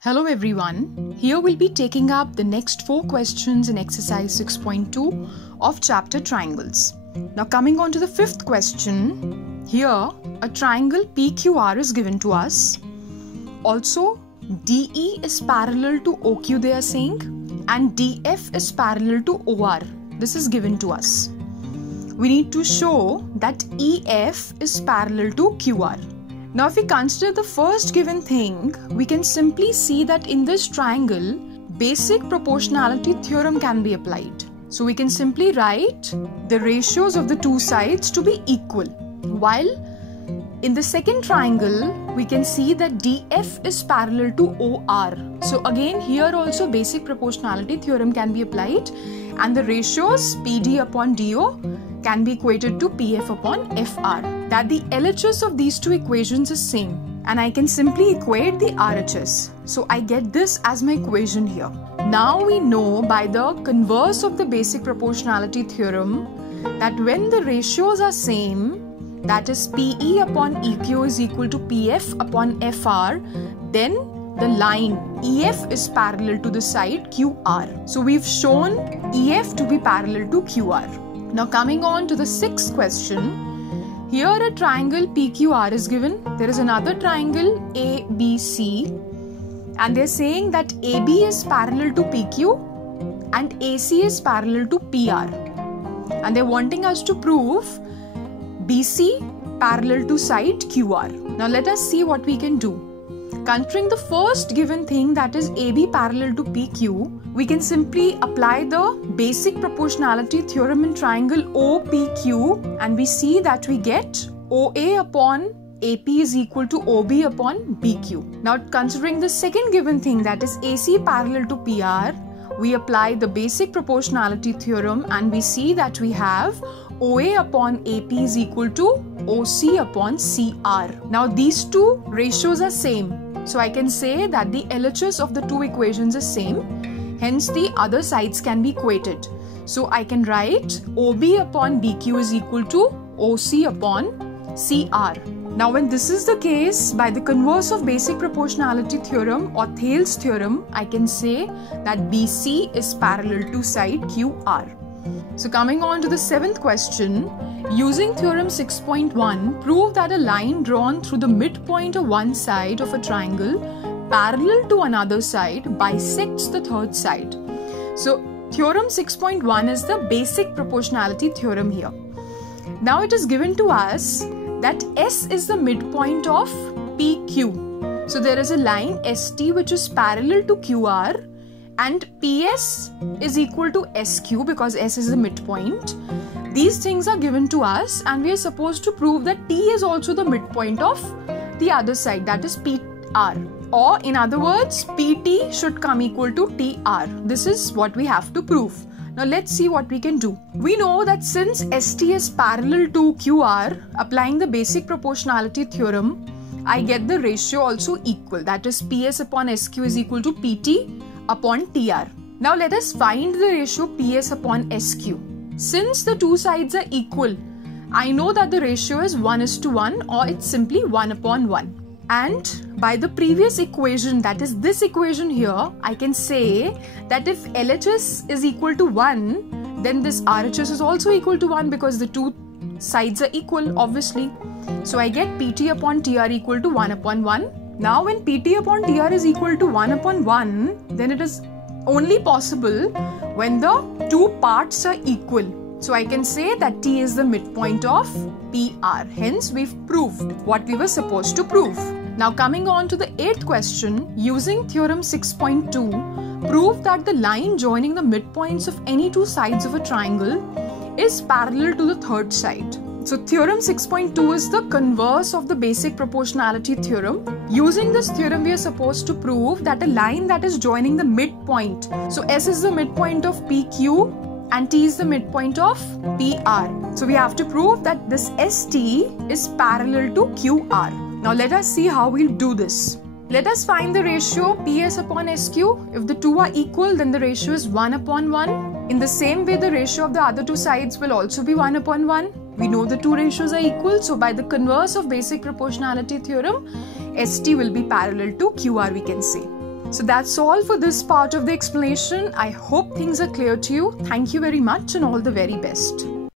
Hello everyone, here we'll be taking up the next 4 questions in exercise 6.2 of chapter triangles. Now coming on to the 5th question, here a triangle PQR is given to us. Also DE is parallel to OQ they are saying, and DF is parallel to OR. This is given to us. We need to show that EF is parallel to QR. Now if we consider the first given thing, we can simply see that in this triangle, basic proportionality theorem can be applied. So we can simply write the ratios of the two sides to be equal. While in the second triangle, we can see that DF is parallel to OR. So again here also basic proportionality theorem can be applied and the ratios PD upon DO can be equated to PF upon FR. That the LHS of these two equations is same and I can simply equate the RHS. So I get this as my equation here. Now we know by the converse of the basic proportionality theorem that when the ratios are same, that is PE upon EQ is equal to PF upon FR, then the line EF is parallel to the side QR. So we've shown EF to be parallel to QR. Now coming on to the 6th question, here a triangle PQR is given. There is another triangle ABC and they're saying that AB is parallel to PQ and AC is parallel to PR. And they're wanting us to prove BC parallel to side QR. Now let us see what we can do. Considering the first given thing, that is AB parallel to PQ, we can simply apply the basic proportionality theorem in triangle OPQ and we see that we get OA upon AP is equal to OB upon BQ. Now considering the second given thing, that is AC parallel to PR, we apply the basic proportionality theorem and we see that we have OA upon AP is equal to OC upon CR. Now these two ratios are same. So I can say that the LHS of the two equations is same. Hence the other sides can be equated. So I can write OB upon BQ is equal to OC upon CR. Now when this is the case, by the converse of basic proportionality theorem or Thales theorem, I can say that BC is parallel to side QR. So coming on to the 7th question, using theorem 6.1, prove that a line drawn through the midpoint of one side of a triangle parallel to another side bisects the third side. So theorem 6.1 is the basic proportionality theorem here. Now it is given to us that S is the midpoint of PQ. So there is a line ST which is parallel to QR and PS is equal to SQ because S is the midpoint. These things are given to us and we are supposed to prove that T is also the midpoint of the other side, that is PR. Or in other words, PT should come equal to TR. This is what we have to prove. Now let's see what we can do. We know that since ST is parallel to QR, applying the basic proportionality theorem, I get the ratio also equal. That is PS upon SQ is equal to PT upon TR. Now let us find the ratio PS upon SQ. Since the two sides are equal, I know that the ratio is 1:1 or it's simply 1/1. And by the previous equation, that is this equation here, I can say that if LHS is equal to 1, then this RHS is also equal to 1 because the two sides are equal obviously. So I get PT upon TR equal to 1/1. Now when PT upon TR is equal to 1/1, then it is only possible when the two parts are equal. So I can say that T is the midpoint of PR. Hence we've proved what we were supposed to prove. Now coming on to the 8th question, using theorem 6.2, prove that the line joining the midpoints of any two sides of a triangle is parallel to the third side. So theorem 6.2 is the converse of the basic proportionality theorem. Using this theorem, we are supposed to prove that a line that is joining the midpoint. So S is the midpoint of PQ and T is the midpoint of PR. So we have to prove that this ST is parallel to QR. Now let us see how we'll do this. Let us find the ratio PS upon SQ. If the two are equal, then the ratio is 1/1. In the same way, the ratio of the other two sides will also be 1/1. We know the two ratios are equal, so by the converse of basic proportionality theorem, ST will be parallel to QR, we can say. So that's all for this part of the explanation. I hope things are clear to you. Thank you very much and all the very best.